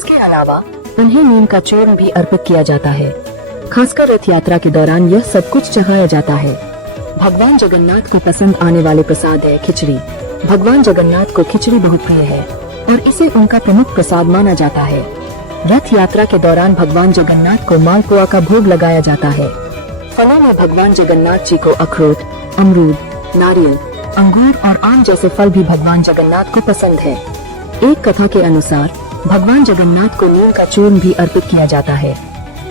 इसके अलावा उन्हें नीम का चूर्ण भी अर्पित किया जाता है। खासकर रथ यात्रा के दौरान यह सब कुछ चढ़ाया जाता है। भगवान जगन्नाथ को पसंद आने वाले प्रसाद है खिचड़ी। भगवान जगन्नाथ को खिचड़ी बहुत प्रिय है और इसे उनका प्रमुख प्रसाद माना जाता है। रथ यात्रा के दौरान भगवान जगन्नाथ को मालपुआ का भोग लगाया जाता है। फलों में भगवान जगन्नाथ जी को अखरोट, अमरूद, नारियल, अंगूर और आम जैसे फल भी भगवान जगन्नाथ को पसंद है। एक कथा के अनुसार भगवान जगन्नाथ को नीम का चूर्ण भी अर्पित किया जाता है।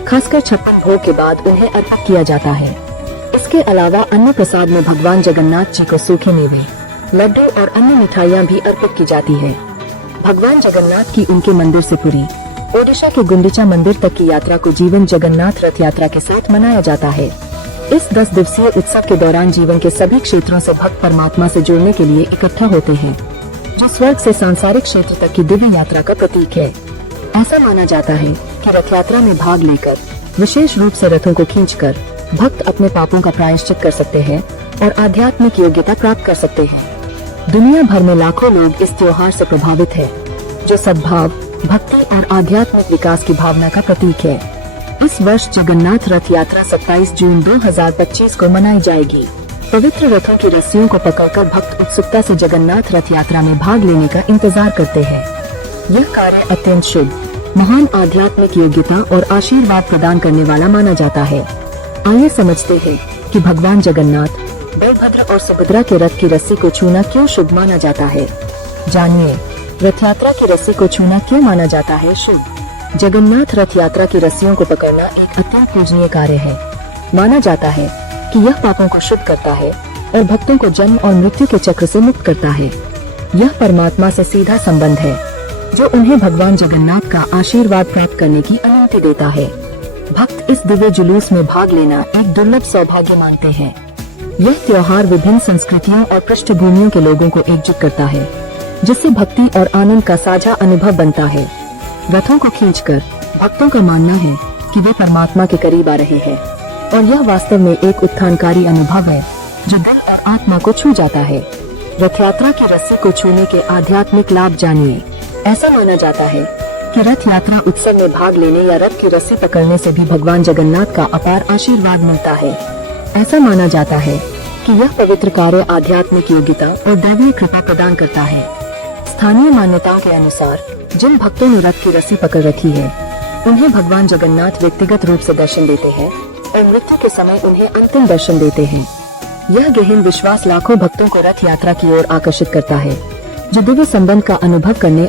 खासकर 56 भोग के बाद उन्हें अर्पित किया जाता है। इसके अलावा अन्य प्रसाद में भगवान जगन्नाथ जी को सूखे मेवे, लड्डू और अन्य मिठाइयाँ भी अर्पित की जाती है। भगवान जगन्नाथ की उनके मंदिर से पुरी, ओडिशा के गुंडीचा मंदिर तक की यात्रा को जीवन जगन्नाथ रथ यात्रा के साथ मनाया जाता है। इस 10 दिवसीय उत्सव के दौरान जीवन के सभी क्षेत्रों से भक्त परमात्मा से जुड़ने के लिए इकट्ठा होते हैं, जो स्वर्ग से सांसारिक क्षेत्र तक की दिव्य यात्रा का प्रतीक है। ऐसा माना जाता है कि रथ यात्रा में भाग लेकर, विशेष रूप से रथों को खींचकर, भक्त अपने पापों का प्रायश्चित कर सकते हैं और आध्यात्मिक योग्यता प्राप्त कर सकते हैं। दुनिया भर में लाखों लोग इस त्योहार से प्रभावित है, जो सद्भाव, भक्ति और आध्यात्मिक विकास की भावना का प्रतीक है। इस वर्ष जगन्नाथ रथ यात्रा 27 जून 2025 को मनाई जाएगी। पवित्र रथों की रस्सियों को पकड़कर भक्त उत्सुकता से जगन्नाथ रथ यात्रा में भाग लेने का इंतजार करते हैं। यह कार्य अत्यंत शुभ, महान आध्यात्मिक योग्यता और आशीर्वाद प्रदान करने वाला माना जाता है। आइए समझते हैं कि भगवान जगन्नाथ, बलभद्र और सुभद्रा के रथ की रस्सी को छूना क्यों शुभ माना जाता है। जानिए, रथ यात्रा की रस्सी को छूना क्यों माना जाता है शुभ। जगन्नाथ रथ यात्रा की रस्सियों को पकड़ना एक अत्यंत पूजनीय कार्य है। माना जाता है कि यह पापों को शुद्ध करता है और भक्तों को जन्म और मृत्यु के चक्र से मुक्त करता है। यह परमात्मा से सीधा संबंध है, जो उन्हें भगवान जगन्नाथ का आशीर्वाद प्राप्त करने की अनुमति देता है। भक्त इस दिव्य जुलूस में भाग लेना एक दुर्लभ सौभाग्य मानते हैं। यह त्योहार विभिन्न संस्कृतियों और पृष्ठभूमियों के लोगों को एकजुट करता है, जिससे भक्ति और आनंद का साझा अनुभव बनता है। रथों को खींचकर भक्तों का मानना है कि वे परमात्मा के करीब आ रहे हैं और यह वास्तव में एक उत्थानकारी अनुभव है, जो दिल और आत्मा को छू जाता है। रथ यात्रा की रस्सी को छूने के आध्यात्मिक लाभ जानिए। ऐसा माना जाता है कि रथ यात्रा उत्सव में भाग लेने या रथ की रस्सी पकड़ने से भी भगवान जगन्नाथ का अपार आशीर्वाद मिलता है। ऐसा माना जाता है कि यह पवित्र कार्य आध्यात्मिक योग्यता और दैवीय कृपा प्रदान करता है। स्थानीय मान्यताओं के अनुसार जिन भक्तों ने रथ की रस्सी पकड़ रखी है, उन्हें भगवान जगन्नाथ व्यक्तिगत रूप से दर्शन देते हैं और मृत्यु के समय उन्हें अंतिम दर्शन देते हैं। यह गहन विश्वास लाखों भक्तों को रथ यात्रा की ओर आकर्षित करता है, जो दिव्य संबंध का अनुभव करने